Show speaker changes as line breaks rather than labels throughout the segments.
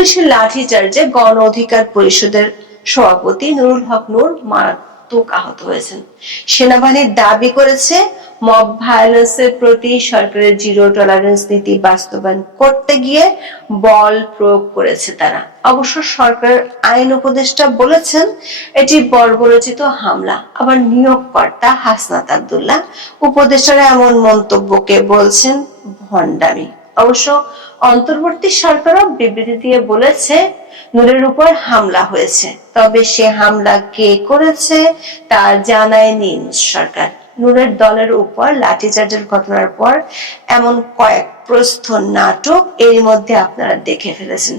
পুলিশের লাঠিচার্জে গণ অধিকার পরিষদের সভাপতি নুরুল হক নূর মারাত্মক আহত হয়েছেন। সেনাবাহিনী দাবি করেছে, মব ভায়োলেন্সের প্রতি সরকারের জিরো টলারেন্স নীতি বাস্তবায়ন করতে গিয়ে বল প্রয়োগ করেছে তারা। অবশ্য সরকার আইন উপদেষ্টা বলেছেন, এটি বর্বরচিত হামলা। আবার নিয়োগকর্তা হাসনাত আব্দুল্লাহ, উপদেষ্টারা এমন মন্তব্যকে বলছেন ভণ্ডামি। অবশ্য অন্তর্বর্তী সরকারও বিবৃতি দিয়ে বলেছে, নূরের উপর হামলা হয়েছে। তবে সে হামলা কে করেছে তা জানায়নি ইউনূস সরকার। নূরের দলের উপর লাঠিচার্জের ঘটনার পর এমন কয়েক প্রস্থ নাটক এর মধ্যে আপনারা দেখে ফেলেছেন।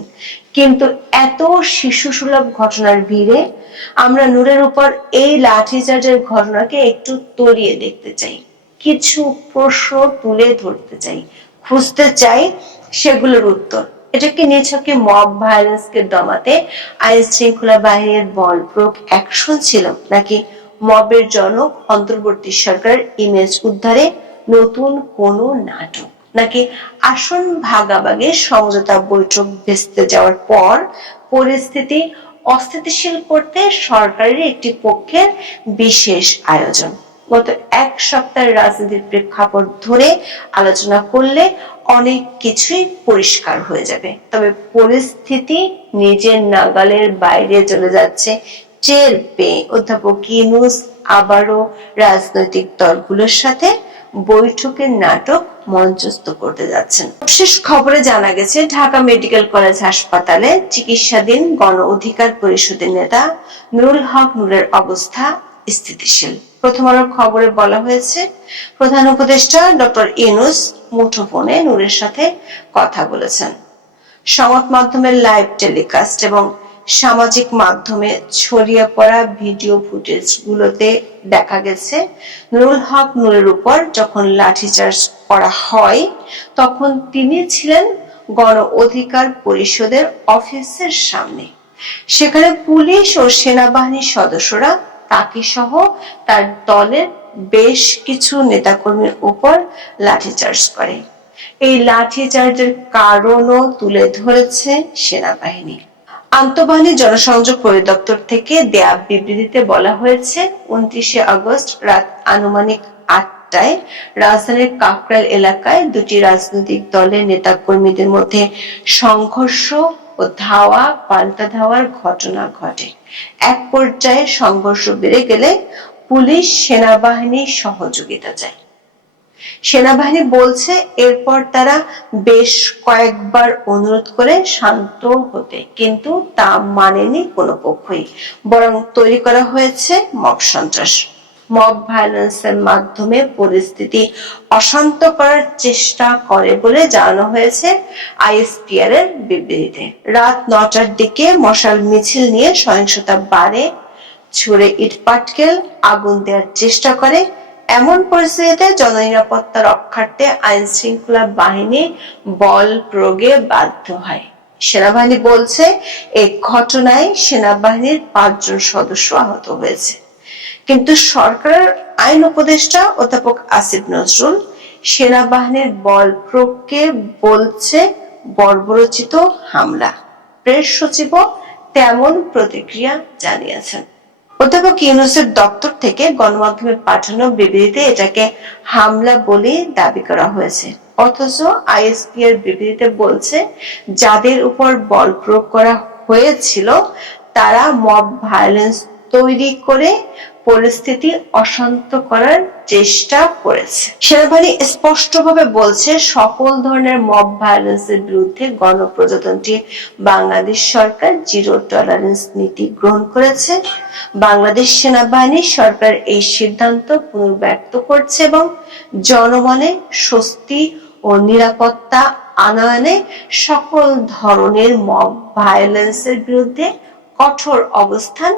কিন্তু এত শিশু সুলভ ঘটনার ভিড়ে আমরা নূরের উপর এই লাঠিচার্জের ঘটনাকে একটু তলিয়ে দেখতে চাই। কিছু প্রশ্ন তুলে ধরতে চাই। খুঁজতে চাই সেগুলোর উত্তর। এটা কি নিছকে মব ভায়োলেন্সকে দমাতে আইন শৃঙ্খলা বাহিনীর বল প্রয়োগ অ্যাকশন ছিল নাকি মবের জনক অন্তর্বর্তী সরকার ইমেজ উদ্ধারে নতুন কোন নাটক নাকি আসন ভাগাভাগে সমঝোতা বৈঠক ভেস্তে যাওয়ার পর পরিস্থিতি অস্থিতিশীল করতে সরকারের একটি পক্ষের বিশেষ আয়োজন। গত এক সপ্তাহের রাজনীতির প্রেক্ষাপট ধরে আলোচনা করলে অনেক কিছুই পরিষ্কার হয়ে যাবে। তবে পরিস্থিতি নিজের নাগালের বাইরে চলে যাচ্ছে। টের পেয়ে অধ্যাপক ইউনুস আবারও রাজনৈতিক দলগুলোর সাথে বৈঠকের নাটক মঞ্চস্থ করতে যাচ্ছেন। শেষ খবরে জানা গেছে, ঢাকা মেডিকেল কলেজ হাসপাতালে চিকিৎসাধীন গণ অধিকার পরিষদের নেতা নুরুল হক নূরের অবস্থা স্থিতিশীল। প্রথম আলোর খবরে বলা হয়েছে, প্রধান উপদেষ্টা ডক্টর ইনুস মুঠোফোনে নূরের সাথে কথা বলেছেন। সংবাদ মাধ্যমের লাইভ টেলিকাস্ট এবং সামাজিক মাধ্যমে ছড়িয়ে পড়া ভিডিও ফুটেজ গুলোতে দেখা গেছে, নুরুল হক নূরের উপর যখন লাঠিচার্জ করা হয়, তখন তিনি ছিলেন গণ অধিকার পরিষদের অফিসের সামনে। সেখানে পুলিশ ও সেনাবাহিনীর সদস্যরা তাকে সহ তার দলের বেশ কিছু নেতাকর্মীর উপর লাঠিচার্জ করে। এই লাঠিচার্জের কারণও তুলে ধরেছে সেনাবাহিনী। আন্তঃবাহিনী জনসংযোগ পরিদপ্তর থেকে দেয়া বিবৃতিতে বলা হয়েছে, উনত্রিশে আগস্ট রাত আনুমানিক আটটায় রাজধানীর কাকরাইল এলাকায় দুটি রাজনৈতিক দলের নেতাকর্মীদের মধ্যে সংঘর্ষ ও ধাওয়া, পাল্টা ধাওয়ার ঘটনা ঘটে। এক পর্যায়ে সংঘর্ষ বেড়ে গেলে পুলিশ সেনাবাহিনীর সহযোগিতা চায়। সেনাবাহিনী বলছে, এরপর তারা বেশ কয়েকবার অনুরোধ করে শান্ত হতে, কিন্তু তা মানেনি কোনো পক্ষই। বরং তৈরি করা হয়েছে মব সন্ত্রাস। মব ভায়োলেন্সের মাধ্যমে পরিস্থিতি অশান্ত করার চেষ্টা করে বলে জানানো হয়েছে আইএসপিআর এর বিবৃতিতে। রাত নটার দিকে মশাল মিছিল নিয়ে সহিংসতা বাড়ে, ছুড়ে ইট পাটকেল, আগুন দেওয়ার চেষ্টা করে। এমন পরিস্থিতিতে জননিরাপত্তা রক্ষার্থে আইন শৃঙ্খলা বাহিনী বল প্রয়োগে বাধ্য হয়। সেনাবাহিনী বলছে এই ঘটনায় সেনাবাহিনীর পাঁচজন সদস্য আহত হয়েছে। কিন্তু সরকারের আইন উপদেষ্টা অধ্যাপক আসিফ নজরুল সেনাবাহিনীর বল প্রয়োগকে বলছে বর্বরচিত হামলা। প্রেস সচিবও তেমন প্রতিক্রিয়া জানিয়েছেন। অধ্যাপক ইউনুসের দপ্তর থেকে গণমাধ্যমে পাঠানো বিবৃতিতে এটাকে হামলা বলে দাবি করা হয়েছে। অথচ আইএসপি এর বিবৃতিতে বলছে, যাদের উপর বল প্রয়োগ করা হয়েছিল, তারা মব ভায়োলেন্স তৈরি করে পরিস্থিতি অশান্ত করার চেষ্টা করেছে। সেনাবাহিনী স্পষ্টভাবে বলছে, সকল ধরনের মব ভায়োলেন্সের বিরুদ্ধে গণপ্রজাতন্ত্রী বাংলাদেশ সরকার জিরো টলারেন্স নীতি গ্রহণ করেছে। বাংলাদেশ সেনাবাহিনী সরকার এই সিদ্ধান্ত পুনর্ব্যক্ত করছে এবং জনমনে স্বস্তি ও নিরাপত্তা আনয়নে সকল ধরনের মব ভায়োলেন্সের বিরুদ্ধে কঠোর অবস্থান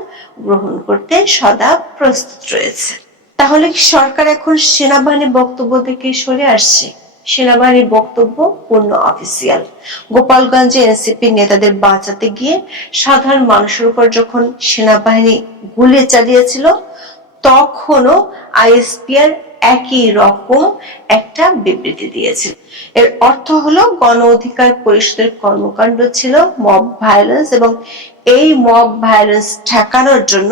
গ্রহণ করতে সদা প্রস্তুত রয়েছে। তাহলে সরকার এখন সেনাবাহিনী বক্তব্য থেকে সরে আসছে? সেনাবাহিনীর বক্তব্য পূর্ণ অফিসিয়াল গোপালগঞ্জে এনসিপি নেতাদের বাঁচাতে গিয়ে সাধারণ মানুষের উপর যখন সেনাবাহিনী গুলি চালিয়েছিল, তখনও আইএসপিআর একই রকম একটা বিবৃতি দিয়েছে। এর অর্থ হলো গণ অধিকার পরিষদের কর্মকাণ্ড ছিল মব ভায়োলেন্স এবং এই মব ভাইরাস ঠেকানোর জন্য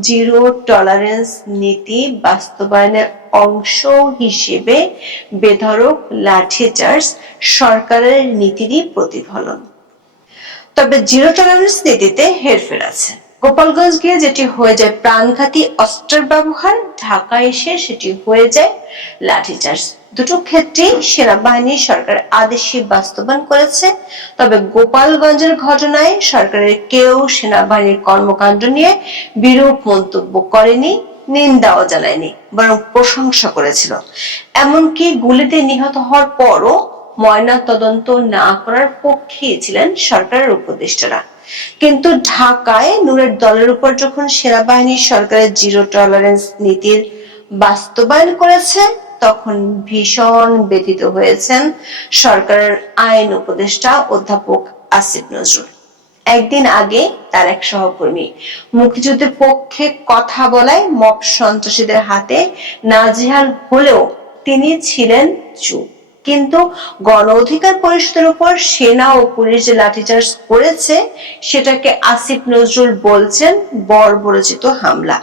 জিরো টলারেন্স নীতি বাস্তবায়নের অংশ হিসেবে বেধরক লাঠিচার্জ সরকারের নীতিরই প্রতিফলন। তবে জিরো টলারেন্স নীতিতে হেরফের আছে। গোপালগঞ্জ গিয়ে যেটি হয়ে যায় প্রাণঘাতী অস্ত্রের ব্যবহার ঢাকা এসে সেটি হয়ে যায় লাঠিচার্জ। দুটো ক্ষেত্রেই সেনাবাহিনী সরকার আদেশই বাস্তবায়ন করেছে। তবে গোপালগঞ্জের ঘটনায় সরকারের কেউ সেনাবাহিনীর কর্মকাণ্ড নিয়ে বিরূপ মন্তব্য করেনি, নিন্দাও জানায়নি, বরং প্রশংসা করেছিল। এমনকি গুলিতে নিহত হওয়ার পরও ময়না তদন্ত না করার পক্ষে ছিলেন সরকারের উপদেষ্টারা। কিন্তু ঢাকায় নূরের দলের উপর যখন সেনাবাহিনী সরকারের জিরো টলারেন্স নীতির বাস্তবায়ন করেছে, তখন ভীষণ ব্যথিত হয়েছেন সরকারের আইন উপদেষ্টা অধ্যাপক আসিফ নজরুল। একদিন আগে তার এক সহকর্মী মুক্তিযুদ্ধের পক্ষে কথা বলায় মপ সন্ত্রাসীদের হাতে নাজেহাল হলেও তিনি ছিলেন চুপ। কিন্তু গণ অধিকার পরিষদের উপর সেনা ও পুলিশ যে লাঠিচার্জ করেছে, সেটাকে আসিফ নজরুল বলছেন বর্বরচিত হামলা।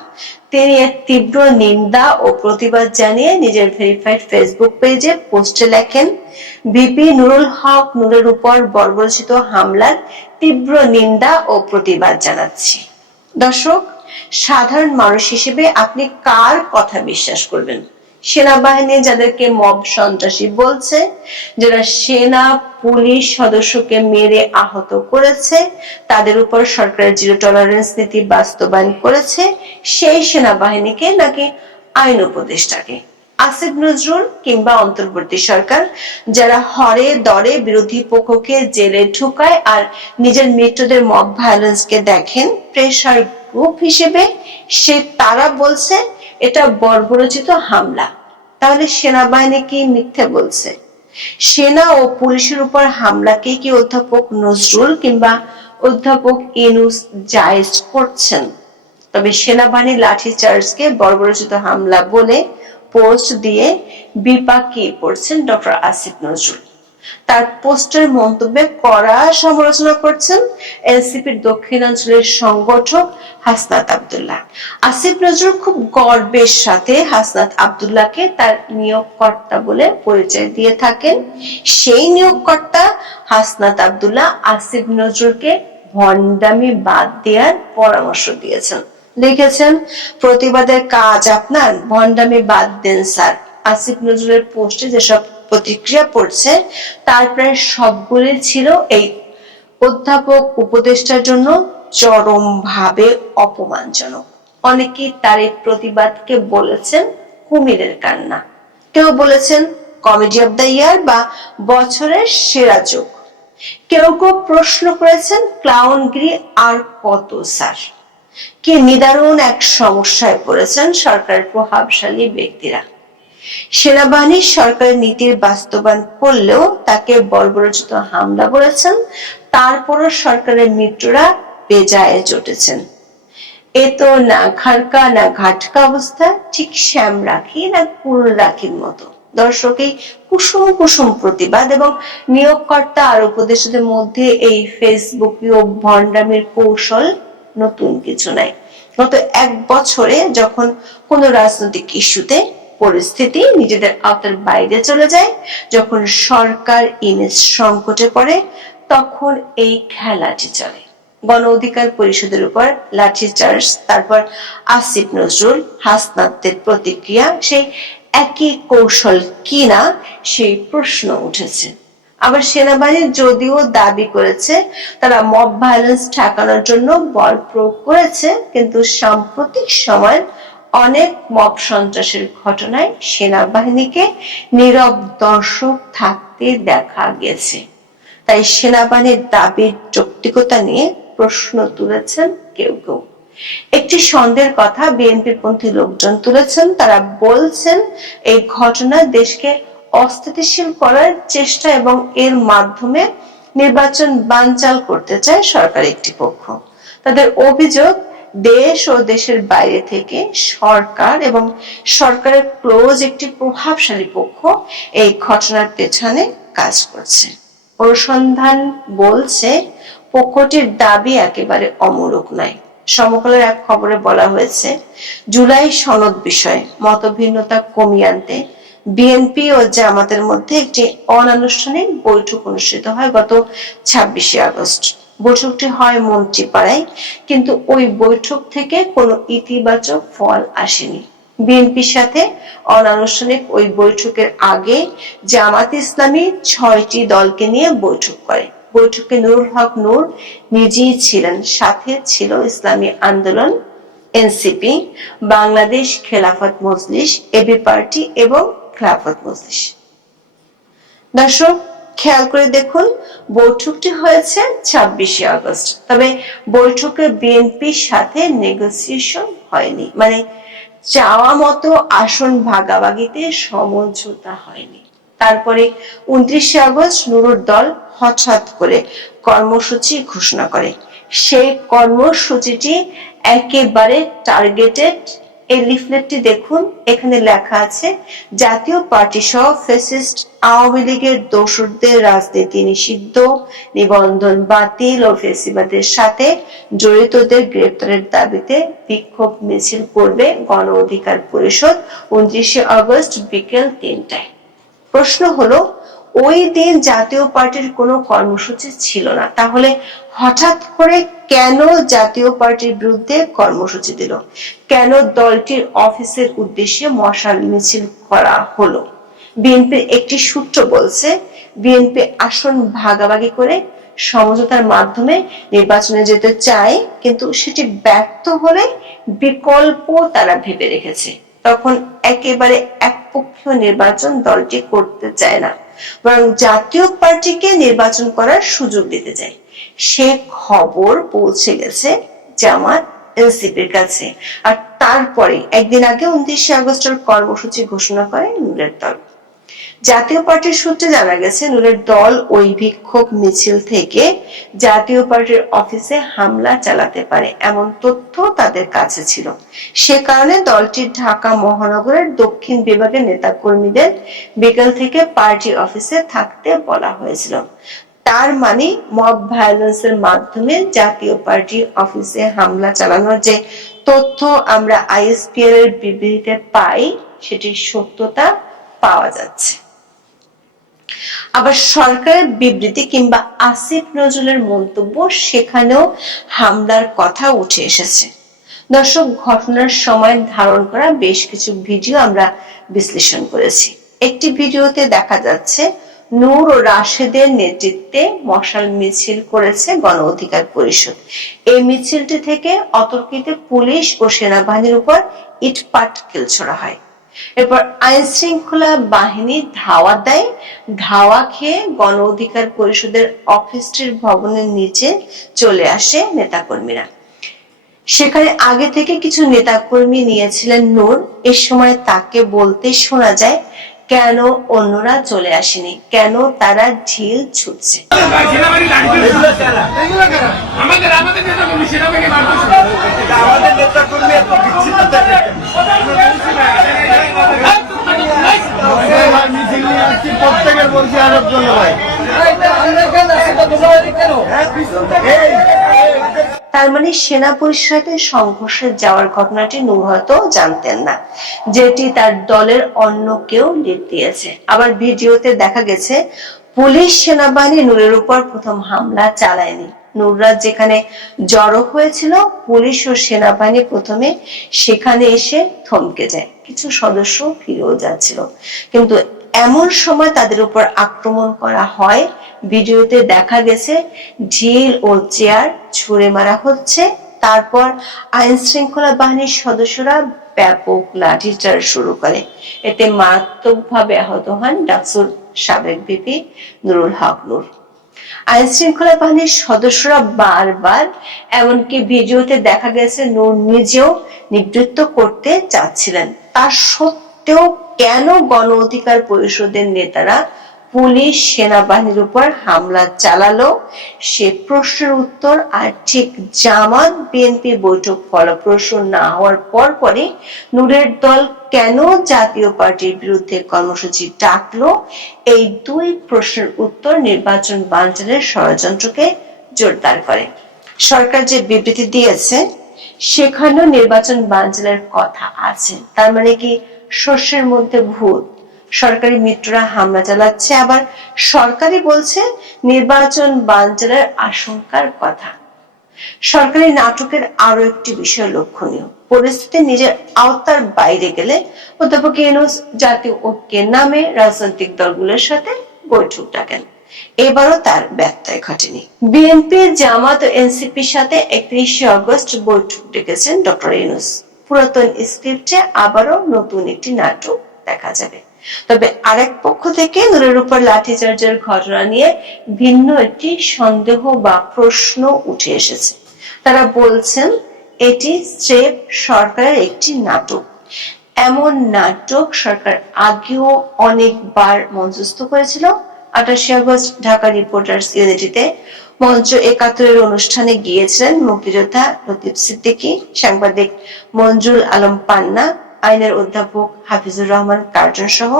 তিনি এক তীব্র নিন্দা ও প্রতিবাদ জানিয়ে নিজের ভেরিফাইড ফেসবুক পেজে পোস্টে লেখেন বিপি নুরুল হক নূরের উপর বর্বরচিত হামলার তীব্র নিন্দা ও প্রতিবাদ জানাচ্ছি। দর্শক, সাধারণ মানুষ হিসেবে আপনি কার কথা বিশ্বাস করবেন? সেনাবাহিনী যাদেরকে মব সন্ত্রাসী বলছে, যারা সেনা, পুলিশ সদস্যকে মেরে আহত করেছে, তাদের উপর সরকারের জিরো টলারেন্স নীতি বাস্তবায়ন করেছে, সেই সেনাবাহিনীকে নাকি আইন উপদেষ্টাকে। আসিফ নজরুল কিংবা অন্তর্বর্তী সরকার, যারা হরে দরে বিরোধী পক্ষকে জেলে ঢুকায় আর নিজের মিত্রদের মব ভায়োলেন্সকে দেখেন প্রেশার গ্রুপ হিসেবে, সে তারা বলছে এটা বর্বরচিত হামলা। তাহলে সেনাবাহিনী কি মিথ্যে বলছে? সেনা ও পুলিশের উপর হামলাকে কি অধ্যাপক নজরুল কিংবা অধ্যাপক ইনুস জায়েজ করছেন? তবে সেনাবাহিনী লাঠি চার্জকে বর্বরচিত হামলা বলে পোস্ট দিয়ে বিপাকে পড়ছেন ডক্টর আসিফ নজরুল। তার পোস্টের মন্তব্যে কড়া সমালোচনা করছেন এনসিপির দক্ষিণাঞ্চলের সংগঠক হাসনাত আবদুল্লাহ। আসিফ নজরুল খুব গর্বের সাথে হাসনাত আবদুল্লাহকে তার নিয়োগকর্তা বলে পরিচয় দিয়ে থাকেন। সেই নিয়োগকর্তা হাসনাত আবদুল্লাহ আসিফ নজরুলকে ভণ্ডামি বাদ দেওয়ার পরামর্শ দিয়েছেন। লিখেছেন, প্রতিবাদের কাজ আপনার, ভণ্ডামি বাদ দেন স্যার। আসিফ নজরুলের পোস্টে যেসব প্রতিক্রিয়া পড়ছে, তার প্রায় সবগুলি ছিল এই অধ্যাপক উপদেষ্টার জন্য চরম ভাবে অপমানজনক। অনেকেই তার এই প্রতিবাদকে বলেছেন কুমিরের কান্না। কেউ বলেছেন কমেডি অব দ্য ইয়ার বা বছরের সেরা যোগ। কেউ কেউ প্রশ্ন করেছেন ক্লাউনগিরি আর কত স্যার? কি নিদারুণ এক সমস্যায় পড়েছেন সরকারের প্রভাবশালী ব্যক্তিরা। সেনাবাহিনী সরকারের নীতির বাস্তবায়ন করলেও তাকে বর্বরচিত হামলা বলেছেন, তারপরও সরকারের মিত্ররা বেজায় জটেছেন। এ তো না খারকা না ঘাটকা অবস্থা, ঠিক শ্যাম রাখি না কুল রাখির মতো। দর্শক, এই কুসুম কুসুম প্রতিবাদ এবং নিয়োগকর্তা আর উপদেশদের মধ্যে এই ফেসবুকীয় ভণ্ডামির কৌশল নতুন কিছু নাই। গত এক বছরে যখন কোন রাজনৈতিক ইস্যুতে পরিস্থিতি নিজেদের আওতার বাইরে চলে যায়। যখন সরকার ইমেজ সংকটে পড়ে, তখন এই খেলাটি চলে। গণ অধিকার পরিষদের উপর লাঠি চার্জ তারপর আসিফ নজরুল হাসনাতের প্রতিক্রিয়া, সেই একই কৌশল কিনা সেই প্রশ্ন উঠেছে। আবার সেনাবাহিনী যদিও দাবি করেছে, তারা মব ভায়োলেন্স ঠেকানোর জন্য বল প্রয়োগ করেছে, কিন্তু সাম্প্রতিক সময়ের অনেক মব সন্ত্রাসের ঘটনায় সেনাবাহিনীকে নীরব দর্শক থাকতে দেখা গেছে। তাই সেনাবাহিনীর দাবির যৌক্তিকতা নিয়ে প্রশ্ন তুলেছেন কেউ কেউ। একটি সন্দেহের কথা বিএনপি পন্থী লোকজন তুলেছেন। তারা বলছেন, এই ঘটনা দেশকে অস্থিতিশীল করার চেষ্টা এবং এর মাধ্যমে নির্বাচন বানচাল করতে চায় সরকার একটি পক্ষ। তাদের অভিযোগ দেশ ও দেশের বাইরে থেকে সরকার এবং সরকারের ক্লোজ একটি প্রভাবশালী পক্ষ এই ঘটনার পেছনে কাজ করছে। অনুসন্ধান বলছে, পক্ষটির দাবি একেবারে অমূলক নয়। সমকালের এক খবরে বলা হয়েছে, জুলাই সনদ বিষয়ে মতভিন্নতা কমিয়ে আনতে বিএনপি ও জামাতের মধ্যে একটি অনানুষ্ঠানিক বৈঠক অনুষ্ঠিত হয় গত ছাব্বিশে আগস্ট। বৈঠকটি হয় মন্ত্রীপাড়ায়, কিন্তু ওই বৈঠক থেকে কোনো ইতিবাচক ফল আসেনি। বিএনপির সাথে অনানুষ্ঠানিক ওই বৈঠকের আগে জামাত ইসলামী ছয়টি দলকে নিয়ে বৈঠক করে। বৈঠকে নুরুল হক নূর নিজেই ছিলেন, সাথে ছিল ইসলামী আন্দোলন, NCP, Bangladesh Khelafat Majlis, AB party এবং খেলাফত মজলিস। দর্শক খেয়াল করে দেখুন, বৈঠকটি হয়েছে ছাব্বিশে আগস্ট। তবে বৈঠকে বিএনপির সাথে নেগোসিয়েশন হয়নি মানে চাওয়া মতো আসন ভাগাভাগিতে সমঝোতা হয়নি। তারপরে উনত্রিশে আগস্ট নুরুর দল হঠাৎ করে কর্মসূচি ঘোষণা করে। সেই কর্মসূচিটি একেবারে টার্গেটেড এই লিফলেটটি দেখুন, এখানে লেখা আছে, জাতীয় পার্টি সহ ফেসিস্ট আওয়ামী লীগের দোসরদের রাজনীতি নিষিদ্ধ, নিবন্ধন বাতিল ও ফেসিবাদের সাথে জড়িতদের গ্রেপ্তারের দাবিতে বিক্ষোভ মিছিল করবে গণ অধিকার পরিষদ উনত্রিশে আগস্ট বিকেল তিনটায়। প্রশ্ন হলো, ওই দিন জাতীয় পার্টির কোনো কর্মসূচি ছিল না। তাহলে হঠাৎ করে কেন জাতীয় পার্টির বিরুদ্ধে কর্মসূচি দিল? কেন দলটির অফিসের উদ্দেশ্যে মশাল মিছিল করা হলো? বিএনপির একটি সূত্র বলছে, বিএনপি আসন ভাগাভাগি করে সমঝোতার মাধ্যমে নির্বাচনে যেতে চায়, কিন্তু সেটি ব্যর্থ হলে বিকল্প তারা ভেবে রেখেছে। তখন একেবারে একপক্ষীয় নির্বাচন দলটি করতে চায় না, বরং জাতীয় পার্টিকে নির্বাচন করার সুযোগ দিতে চায়। সে খবর পৌঁছে গেছে জামাত এনসিপির কাছে। আর তারপরে, একদিন আগে উনত্রিশে আগস্টের কর্মসূচি ঘোষণা করে নূরের দল। জাতীয় পার্টির সূত্রে জানা গেছে, নূরের দল ওই বিক্ষোভ মিছিল থেকে জাতীয় পার্টির অফিসে হামলা চালাতে পারে এমন তথ্য তাদের কাছে ছিল। সে কারণে দলটির ঢাকা মহানগরের দক্ষিণ বিভাগের নেতাকর্মীদের বিকেল থেকে পার্টি অফিসে থাকতে বলা হয়েছিল। তার মানে মব ভায়োলেন্সের মাধ্যমে জাতীয় পার্টি অফিসে হামলা চালানোর যে তথ্য আমরা আইএসপিআর এর বিবৃতিতে পাই, সেটির সত্যতা পাওয়া যাচ্ছে। আবার সরকারের বিবৃতি কিংবা আসিফ নজরুলের মন্তব্য সেখানেও হামলার কথা উঠে এসেছে। দর্শক, ঘটনার সময় ধারণ করা বেশ কিছু ভিডিও আমরা বিশ্লেষণ করেছি। একটি ভিডিওতে দেখা যাচ্ছে নূর ও রাশেদের নেতৃত্বে মশাল মিছিল করেছে গণ অধিকার পরিষদ। এই মিছিলটি থেকে অতর্কিত পুলিশ ও সেনাবাহিনীর উপর ইট পাটকেল ছোড়া হয়। এরপর আইন শৃঙ্খলা বাহিনী ধাওয়া দেয়। ধাওয়া খেয়ে গণ অধিকার পরিষদের অফিসটির ভবনের নিচে চলে আসে নেতাকর্মীরা। সেখানে আগে থেকে কিছু নেতাকর্মী নিয়েছিলেন নূর। এ সময় তাকে বলতে শোনা যায় কেন অন্যরা চলে আসেনি? কেন তারা ঢিল ছুটছে?
প্রত্যেকের বলছি আরব জন্য ভাই
তার মানে সেনা পরিষদের সংঘর্ষে যাওয়ার ঘটনাটি নূর হয়তো জানতেন না, যেটি তার দলের অন্য কেউ লিড দিয়েছে। আবার ভিডিওতে দেখা গেছে, পুলিশ সেনাবাহিনী নূরের উপর প্রথম হামলা চালায়নি। নুররাজ যেখানে জড়ো হয়েছিল, পুলিশ ও সেনাবাহিনী প্রথমে সেখানে এসে থমকে যায়। কিছু সদস্য ফিরেও যাচ্ছিল। কিন্তু এমন সময় তাদের উপর আক্রমণ করা হয়। ভিডিওতে দেখা গেছে ঢিল ও চেয়ার ছুঁড়ে মারা হচ্ছে। তারপর আইন শৃঙ্খলা বাহিনীর সদস্যরা ব্যাপক লাঠিচার্জ শুরু করে। এতে মারাত্মকভাবে আহত হন ডাকসুর সাবেক ভিপি নুরুল হক নূর। আইন শৃঙ্খলা বাহিনীর সদস্যরা বারবার, এমনকি ভিডিওতে দেখা গেছে, নূর নিজেও নিবৃত্ত করতে চাচ্ছিলেন। তা সত্ত্বেও কেন গণ অধিকার পরিষদের নেতারা পুলিশ, সেনাবাহিনীর উপর হামলা চালালো? সে প্রশ্নের উত্তর আর ঠিক জামাত বিএনপি বৈঠক ফলপ্রসূ না হওয়ার পরপরই নূরের দল কেন জাতীয় পার্টির বিরুদ্ধে কর্মসূচি ডাকলো? এই দুই প্রশ্নের উত্তর নির্বাচন বাঞ্চালের ষড়যন্ত্রকে জোরদার করে। সরকার যে বিবৃতি দিয়েছে, সেখানেও নির্বাচন বাঞ্চালের কথা আছে। তার মানে কি শস্যের মধ্যে ভূত। সরকারি মিত্ররা হামলা চালাচ্ছে, আবার সরকারি বলছে নির্বাচন বাঞ্চালের আশঙ্কার কথা। সরকারি নাটকের আরও একটি বিষয় লক্ষণীয়। পরিস্থিতি নিজের আওতার বাইরে গেলে অধ্যাপক ইউনুস জাতীয় ঐক্যের নামে রাজনৈতিক দলগুলোর সাথে বৈঠক ডাকেন। এবারও তার ব্যত্যয় ঘটেনি। বিএনপি জামাত ও এনসিপির সাথে একত্রিশে অগস্ট বৈঠক ডেকেছেন ডক্টর ইউনুস। পুরাতন স্ক্রিপ্টে আবারও নতুন একটি নাটক দেখা যাবে। তবে আরেক পক্ষ থেকে নূরের উপর লাঠিচার্জের ঘটনা নিয়ে ভিন্ন একটি সন্দেহ বা প্রশ্ন উঠে এসেছে। তারা বলছেন, এটি স্রেফ সরকারের একটি নাটক। এমন নাটক সরকার আগেও অনেকবার মঞ্চস্থ করেছিল। আঠাশে আগস্ট ঢাকা রিপোর্টার্স ইউনিটিতে মঞ্চ একাত্তরের অনুষ্ঠানে গিয়েছিলেন মুক্তিযোদ্ধা লতিফ সিদ্দিকী, সাংবাদিক মঞ্জুল আলম পান্না, আইনের অধ্যাপক হাফিজুর রহমান কার্জন সহ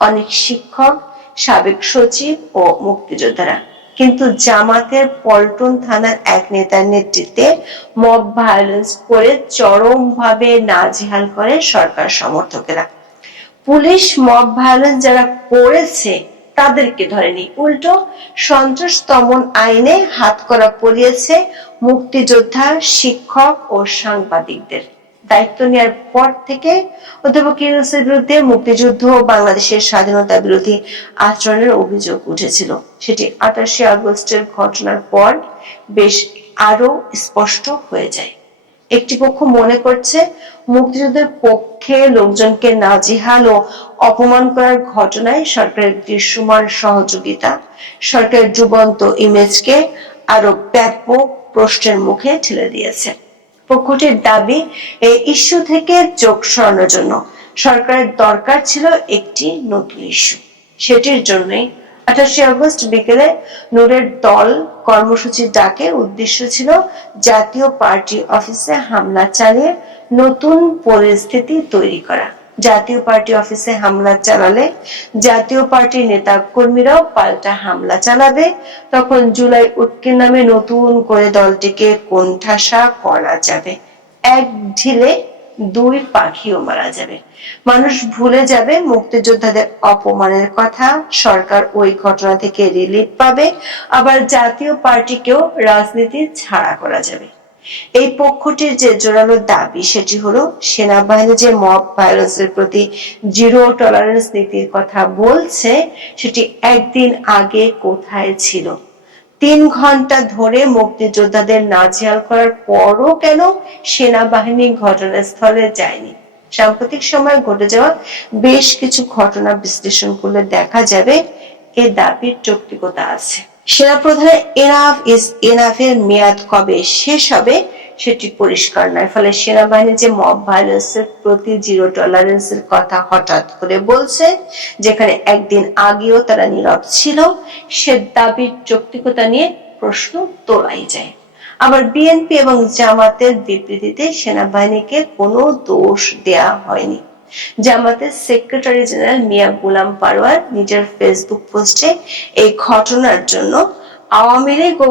অনেক শিক্ষক, সাবেক সচিব ও মুক্তিযোদ্ধারা। কিন্তু জামাতের পল্টন থানার এক নেতার নেতৃত্বে মব ভায়োলেন্স করে চরমভাবে নাজেহাল করে সরকার সমর্থকেরা। পুলিশ মব ভায়োলেন্স যারা করেছে তাদেরকে ধরেনি। উল্টো সন্ত্রাস দমন আইনে হাতকড়া পরিয়েছে মুক্তিযোদ্ধা, শিক্ষক ও সাংবাদিকদের। দায়িত্ব নেওয়ার পর থেকে অধ্যাপক ইউনুসের বিরুদ্ধে মুক্তিযুদ্ধ ও বাংলাদেশের স্বাধীনতা বিরোধী আচরণের অভিযোগ উঠেছিল। সেটি আঠাশে আগস্টের ঘটনার পর বেশ আরও স্পষ্ট হয়ে যায়। একটি পক্ষ মনে করছে মুক্তিযুদ্ধের পক্ষে লোকজনকে নাজেহাল ও অপমান করার ঘটনায় সরকারের দৃশ্যমান সহযোগিতা, সরকারের ডুবন্ত ইমেজকে আরও ব্যাপক প্রশ্নের মুখে ঠেলে দিয়েছে। পক্ষটির দাবি, এই ইস্যু থেকে চোখ সরানোর জন্য সরকারের দরকার ছিল একটি নতুন ইস্যু। সেটির জন্যই আঠাশে আগস্ট বিকেলে নূরের দল কর্মসূচির ডাকে উদ্দেশ্য ছিল জাতীয় পার্টি অফিসে হামলা চালিয়ে নতুন পরিস্থিতি তৈরি করা। জাতীয় পার্টি অফিসে হামলা চালালে জাতীয় পার্টির নেতা কর্মীরাও পাল্টা হামলা চালাবে। তখন জুলাই ঐক্যের নামে নতুন করে দলটিকে কোণঠাসা করা যাবে। এক ঢিলে দুই পাখিও মারা যাবে। মানুষ ভুলে যাবে মুক্তিযোদ্ধাদের অপমানের কথা। সরকার ওই ঘটনা থেকে রিলিফ পাবে। আবার জাতীয় পার্টিকেও রাজনীতি ছাড়া করা যাবে। এই পক্ষটির যে জোরালো দাবি, সেটি হলো সেনাবাহিনী যে মব ভায়োলেন্সের প্রতি জিরো টলারেন্স নীতির কথা বলছে, সেটি একদিন আগে কোথায় ছিল? তিন ঘণ্টা ধরে মুক্তিযোদ্ধাদের নাজেহাল করার পরও কেন সেনাবাহিনী ঘটনাস্থলে যায়নি? সাম্প্রতিক সময়ে ঘটে যাওয়া বেশ কিছু ঘটনা বিশ্লেষণ করলে দেখা যাবে এ দাবির যৌক্তিকতা আছে। সেনাপ্রধানের এনাফ ইজ এনাফের মেয়াদ কবে শেষ হবে সেটি পরিষ্কার নয়। ফলে সেনাবাহিনী যে মব ভায়োলেন্সের প্রতি জিরো টলারেন্সের কথা হঠাৎ করে বলছে, যেখানে একদিন আগেও তারা নীরব ছিল, সে দাবির যৌক্তিকতা নিয়ে প্রশ্ন তোলাই যায়। আবার বিএনপি এবং জামাতের বিবৃতিতে সেনাবাহিনীকে কোনো দোষ দেয়া হয়নি। জামাতের সেক্রেটারি জেনারেল মিয়া গুলাম পারওয়ার নিজের ফেসবুক পোস্টে এই ঘটনার জন্য আওয়ামী লীগ ও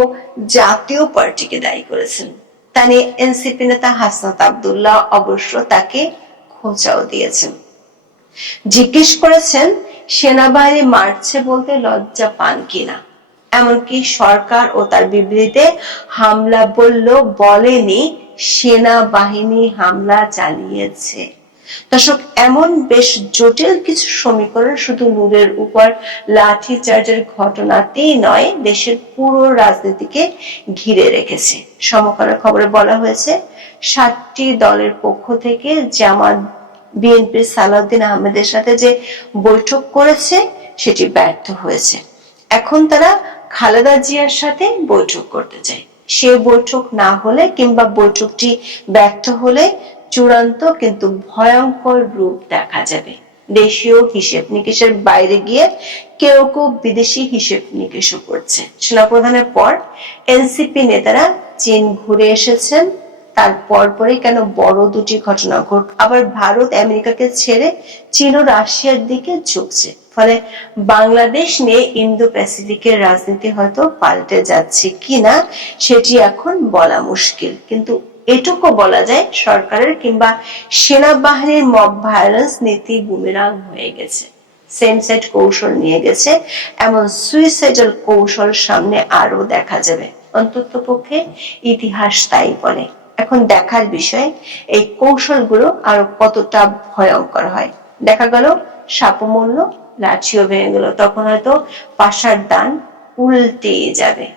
জাতীয় পার্টিকে দায়ী করেছেন। তা এনসিপি নেতা হাসনাত আবদুল্লাহ অবশ্য তাকে খোঁচাও দিয়েছেন। জিজ্ঞেস করেছেন, সেনাবাহিনী মারছে বলতে লজ্জা পান কিনা? এমনকি সরকার ও তার বিবৃতিতে হামলা বলল বলেনি, সেনাবাহিনী হামলা চালিয়েছে। দর্শক, এমন বেশ জটিল কিছু সমীকরণ শুধু নূরের উপর লাঠি চার্জের ঘটনাতেই নয়, দেশের পুরো রাজনীতিকে ঘিরে রেখেছে। সমকালের খবরে বলা হয়েছে, সাতটি দলের পক্ষ থেকে জামাত বিএনপির সালাউদ্দিন আহমেদের সাথে যে বৈঠক করেছে, সেটি ব্যর্থ হয়েছে। এখন তারা খালেদা জিয়ার সাথে বৈঠক করতে চায়। সে বৈঠক না হলে কিংবা বৈঠকটি ব্যর্থ হলে চূড়ান্ত কিন্তু ভয়ঙ্কর রূপ দেখা যাবে। দেশীয় হিসেব নিকেশের বাইরে গিয়ে কেউ কেউ বিদেশি হিসেব নিকেশও করছে। সেনাপ্রধানের পর এনসিপি নেতারা চীন ঘুরে এসেছেন। তার পরপরই কেন বড় দুটি ঘটনা ঘট, আবার ভারত আমেরিকাকে ছেড়ে চীন ও রাশিয়ার দিকে ঝুঁকছে। ফলে বাংলাদেশ নিয়ে ইন্দো প্যাসিফিকের রাজনীতি হয়তো পাল্টে যাচ্ছে কিনা, সেটি এখন বলা মুশকিল। কিন্তু এটুকু বলা যায় সরকারের কিংবা সেনাবাহিনীর মব ভায়োলেন্স নীতি বুমেরাং হয়ে গেছে। সেম সেট কৌশল নিয়ে গেছে। এমন সুইসাইডাল কৌশল সামনে আরও দেখা যাবে। অন্তত পক্ষে ইতিহাস তাই বলে। এখন দেখার বিষয়, এই কৌশলগুলো আরও কতটা ভয়ঙ্কর হয়। দেখা গেল, সাপমূল্য, লাঠিও ভেঙে গেল। তখন হয়তো পাশার দান উল্টে যাবে।